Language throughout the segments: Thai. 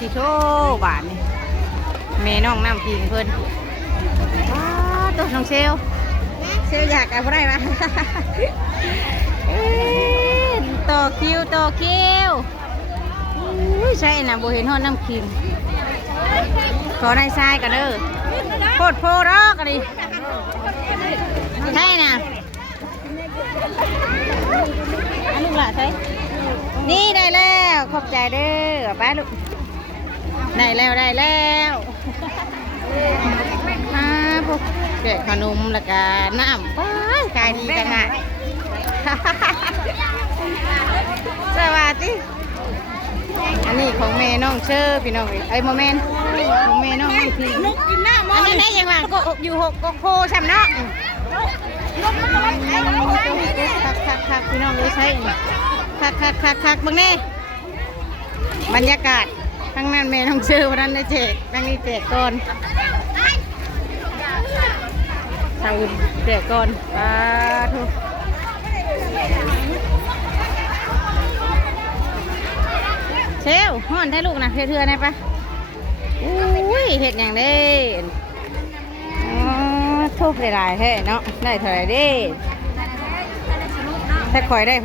ที่โชบานนี่แม่น้องน้ำพิงเพิ่นตัวน้องเซลอยากอะไรได้ไหมต่อคิวใช่นะโบเห็นห้องน้ำคิมขอได้ทรายกันเด้อโคตรโพรอกกันดิใช่นะลูกหล่ะใช่นี่ได้แล้วขอบใจเด้อป้าลูกได้แล้วมาพวกแกะขนมแล้วก็น้ำป้ากายดีจังอ่ะสวัสดีอันนี้ของแม่น้องเชอพี่น้องไอ้โมเมนต์ของแม่น้องน้องพีอันนี้ได้ยังไงก็อยู่หกก็โคช้ำเนาะคักพี่น้องเลยใช่คักบางแน่บรรยากาศทั้งนั้นแม่น้องเชอวันนั้นได้แจกทั้งนี้แจกก่อนสาวแจกก่อนทุกเชลห่อนได้ลูกนะเถื่อๆนะปะอุ้ยเห็ดอย่างนี้ทุบหลายๆแท้เนาะได้เท่าไรดิถ้าคอยได้653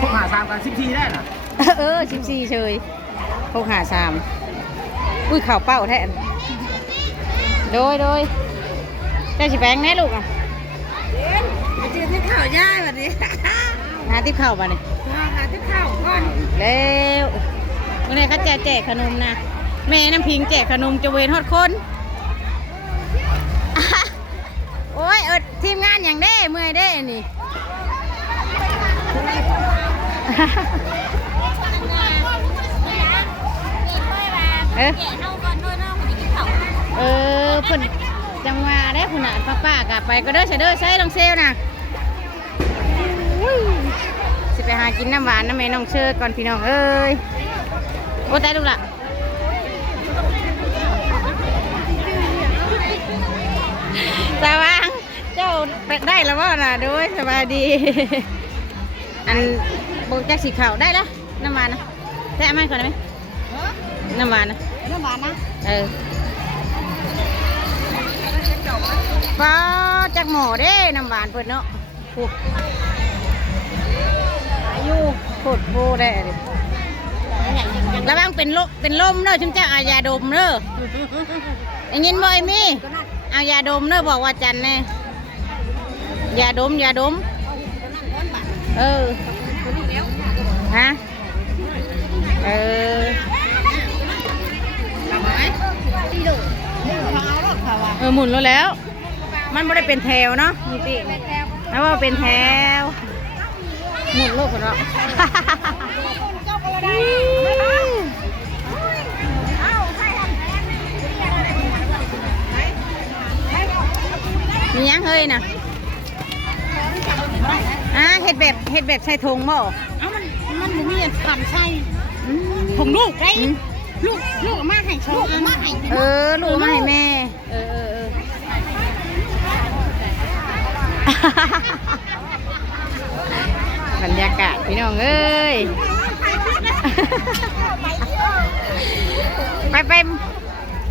653กัน14ได้น่ะ14เฉย653อุ้ยข่าวเป้าแท้โดยเจ้าสิแปลงแน่ลูกอ่ะจืดที่ข่าวย่าแบบนี้หาติ๊บข่าวมาเนี่ยหาที่ข่าวก่อนแล้ววันนี้เขาแจกขนมนะแม่น้ำพิงแจกขนมจะเวนฮอดคนโอ้ยทีมงานอย่างเด้เมื่อยเด้นี่เพิ่นจังหวะได้พุ่นน่ะป้ากลับไปก็เด้อใช้ลองเซลนะสิไปหากินน้ำหวานน้ำแม่น้องเชอก่อนพี่น้องเอ้ยโอ้ตายลูกละสว่างเจ้าได้แล้วว่าน่ะด้วยสบายดีอันโบจักสีขาวได้แล้วน้ำหวานนะแทะมันก่อนได้ไหมน้ำหวานนะฟ้าจากหมอเด้น้ำหวานเปิดเนาะอายุโคตรโบได้เลยระวังเป็นลมเด้อชุมเจ้าเอายาดมเด้ออย่างนี้บ่อยมีเอายาดมเด้อบอกว่าจันแน่ยาดมฮะหมุนแล้วมันไม่ได้เป็นแถวเนาะนี่ติแล้วว่าเป็นแถวหมุนลูกกันเนาะมียังเฮ้ยนะเห็ดแบบใส่ถุงบ่มันมีผ่านใช่ผมลูกไงลูกมาให้ลูกมาให้ลูกมาให้แม่บรรยากาศพี่น้องเอ้ยไป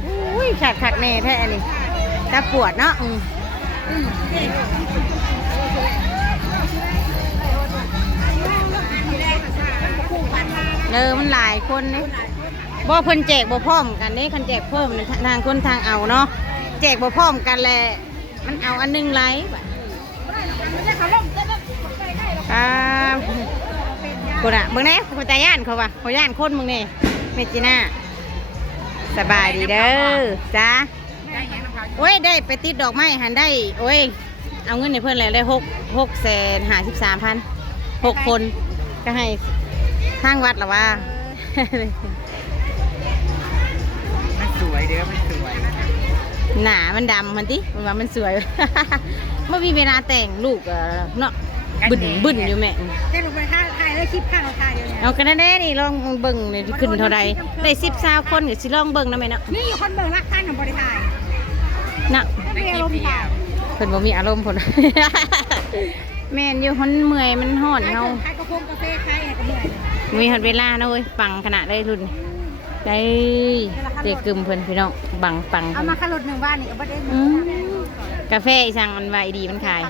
อุ้ยขัดแน่แท้นี่ตาปวดเนาะมันหลายคนนี่บ่เพิ่นแจกบ่พร้อมกันนี่คันแจกเพิ่มทางคนทางเอาเนาะแจกบ่พร้อมกันแหละมันเอาอันนึงไรคนอ่ะมึงเนี่ยคนใจย่านเขาว่ะเขาย่านคนมึงเนี่ยเมจิน่าสบายดีเด้อจ้าโอ้ยได้ไปติดดอกไม้หันได้โอ้ยเอาเงินในเพื่อนเลยได้653,000 6 คนก็ให้ทางวัดหรอว่าไม่สวยเด้อไม่สวยหนามันดำมันติมันว่ามันสวยเมื่อมีเวลาแต่งลูกเนาะบึ้นอยู่แม่ได้ลงไปถ่ายแล้วคลิปข้างเราถ่ายอยู่เนี่ยเอากันแน่นี่ลองเบิ่งเลยขึ้นเท่าไรได้10-20 คนก็สิลองเบิ่งนะแม่เนาะนี่อยู่คนเบิ่งรักท่านของบริษัทน่ะไม่มีอารมณ์ถ่ายเพิ่นบ่มีอารมณ์พุ่นแม่นอยู่ฮ้อนเมื่อยมันฮ้อนเฮาขายกาแฟกาแฟขายอะไรก็เมื่อย มีหัดเวลาเนาะเว้ยปังขนาดเลยทุนได้เด็กกึมเพิ่นพี่น้องบังปัง เอามาขลุดหนึ่งบ้านนี่ก็บ่ได้ อืมกาแฟอีสั่งมันไวดีมันขาย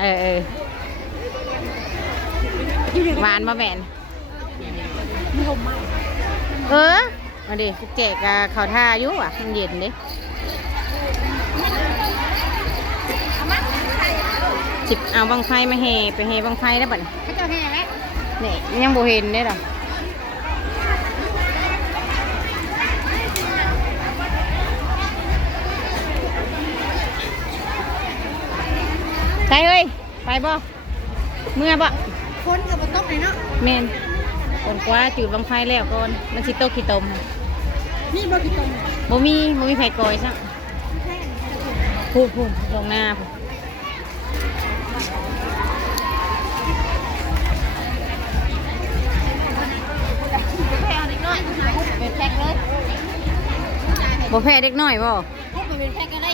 เออหวานมาแม่นมาดิแจกข้าวท่าอยู่อ่ะมันเย็นเด้จิบเอาบังไฟมาเฮไปเฮบังไฟได้วบัดนี้ เขาจะแห่ไหม นี่ยังบ่เห็นเด้อหรอใช่เอ้ยไปบ่เมื่อบ่ คนกับบ่ตกเลยเนาะ เมนคนกว่าจุดบังไฟแล้วก่อนมันสิโตกขี้ตมค่ะ นี่บ่กี่ตรง บ่มีไฟกอยซะพูดลงหน้าพูดเป็นแพ็คเลย บ่แพ้เด็กน้อยบ่ พวกมันเป็นแพ็คก็ได้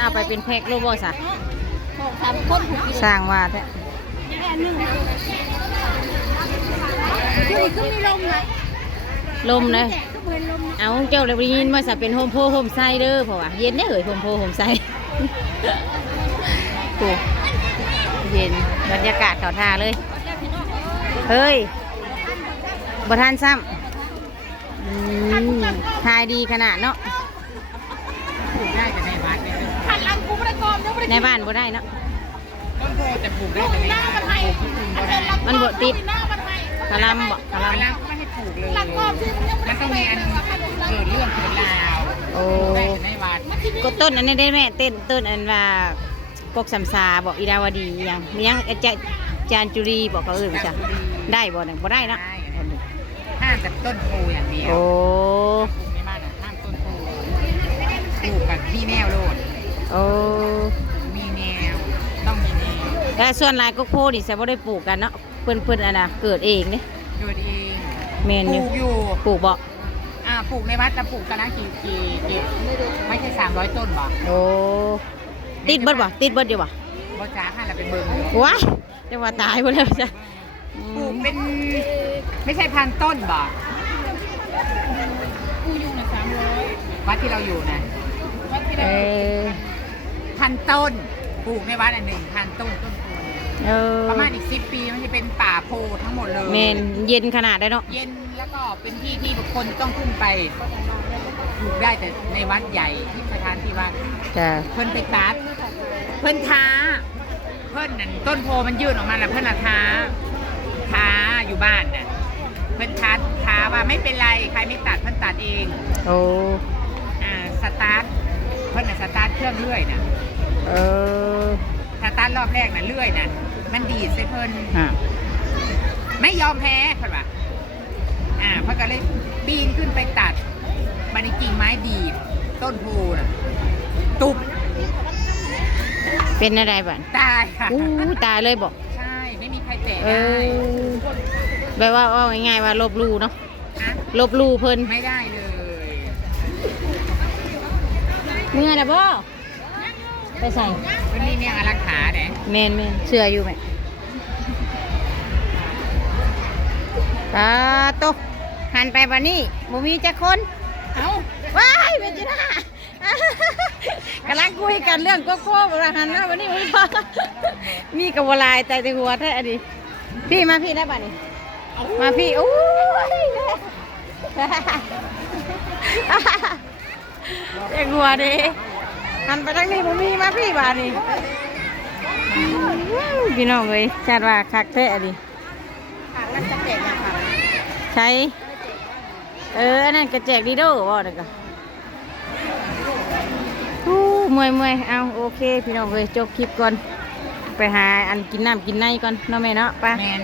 เอาไปเป็นแพ็คโลบ่ซะ ของทำคนถูกกิน สร้างว่าแท้ แค่นึงคือคือมีลมนะ ลมเลย คือเพิ่นลม เอาเจ้าเลยได้ยินว่าจะเป็นโฮมโพโฮมไซเด้อเพราะว่าเย็นได้อเหยโฮมโพโฮมไซโอ้เย็นบรรยากาศเขาท่าเลยเฮ้ยบ่ทันซ้ำทายดีขนาดเนาะ ปลูกได้แต่ในวัดเนี่ย หันหลังกูไม่ได้กอมเดี๋ยวไม่ได้ ในบ้านบ่ได้เนาะ ต้นโพจะปลูกได้แต่ใน หน้า วั มั ด นให้ ปลูกที่อื่นบ่ได้ มันบ่ติด หน้ามันให้ กะลำบ่กะล เวลาก็ไม่ให้ปลูกเลย หลังกอมที่มันยังไม่ มันต้องมีอันเกิดเรื่องเกิดราว ำโอ้ ปลูกได้แต่ในวัด ก็ต้นอันนี้ได้แม่ต้นอันว่าปกสำซาบอกอีดาวดียังมียังจานจุรีบอกเขาอื่นจ้ะได้บ่หนึ่งบ่ได้เนาะ ห้ามแต่ต้นโพอย่างเดียว โอ้ ปลูกในบ้านอะห้ามต้นโพปลูกกับที่แนวโลด โอ้ มีแนวต้องมีแนว แต่ส่วนหลายก็โพดิจะบ่ได้ปลูกกันเนาะเพิ่นอันน่ะเกิดเองเนี่ย เกิดเอง แม่น ป อ ลู ยู่ กอยู่ ปลูกบ่ ปลูกในวัดจะปลูกกันนะกี่ไม่ใช่300 ต้นบ่ โอ้ติดเบิดอยู่บ่ บ่จ้าค่ะเราไปเบิ่ง ว้ายจะว่าตายบ่แล้วจ้ะ ปลูกเป็นไม่ใช่พันต้นบ่ กูอยู่นะ300 วัดที่เราอยู่นะ วัดที่ เอ เรา อ พันต้นปลูกในวัดอัน1,000 ต้นต้นโพ เออ ประมาณอีก10 ปีมันจะเป็นป่าโพทั้งหมดเลย แม่นเย็นขนาดได้เนาะ เย็นแล้วก็เป็นที่ที่บุคคลต้องขึ้นไปปลูกได้แต่ในวัดใหญ่ที่สถานที่วัด จ้ะ เพิ่นไปตัดเพิ่นท้า เพิ่นนั่นต้นโพมันยื่นออกมาแล้วเพิ่นน่ะท้าอยู่บ้านน่ะเพิ่นท้าว่าไม่เป็นไรใครไม่ตัดเพิ่นตัดเอง โอ้ สตาร์ทเพิ่นน่ะสตาร์ทเครื่องเลื่อยน่ะ เออ สตาร์ทรอบแรกน่ะเลื่อยน่ะมันดีดใส่เพิ่น ฮะ ไม่ยอมแพ้เพิ่นว่าเพิ่นก็เลยปีนขึ้นไปตัดมันในกิ่งไม้ดีดต้นโพน่ะตุบ เป็นอะไรบ้าง ตายค่ะ ตายเลยบอก ใช่ไม่มีใครแตะ เอ ได้ อแบบว่าง่ายๆว่าลบลู่เนาะ นะ ลบลู่เพิ่น ไม่ได้เลย เมื่อนะบ่ไปใส่ วันนี้เนี่ยอารักขาเด้ เมนเชื่ออยู่ไหมตาโตหันไปวันนี้บ่มีจักคน เอ้า ว้ายเป็นจีน่ากำลังคุยกันเรื่องโกโก้บ่หันมาวันนี้บ่มีพอมีกับวลายแต่หัวแท้อันนี้พี่มาพี่ได้ป่ะนี่มาพี่โอ้ยเอ็งหัวดิหันไปทางนี้บ่มีมาพี่บ้านนี่พี่น้องเอ้ยคาดว่าคักแท้อันนี้ มันจะแจกยังค่ะ ใช้อันนั้นกระแจกดีโด้บ่เด้อก็เมื่อยเอาโอเคพี่น้องเอ้ยจบคลิปก่อนไปหาอันกินน้ำกินในก่อนเนาะแม่เนาะไป แมน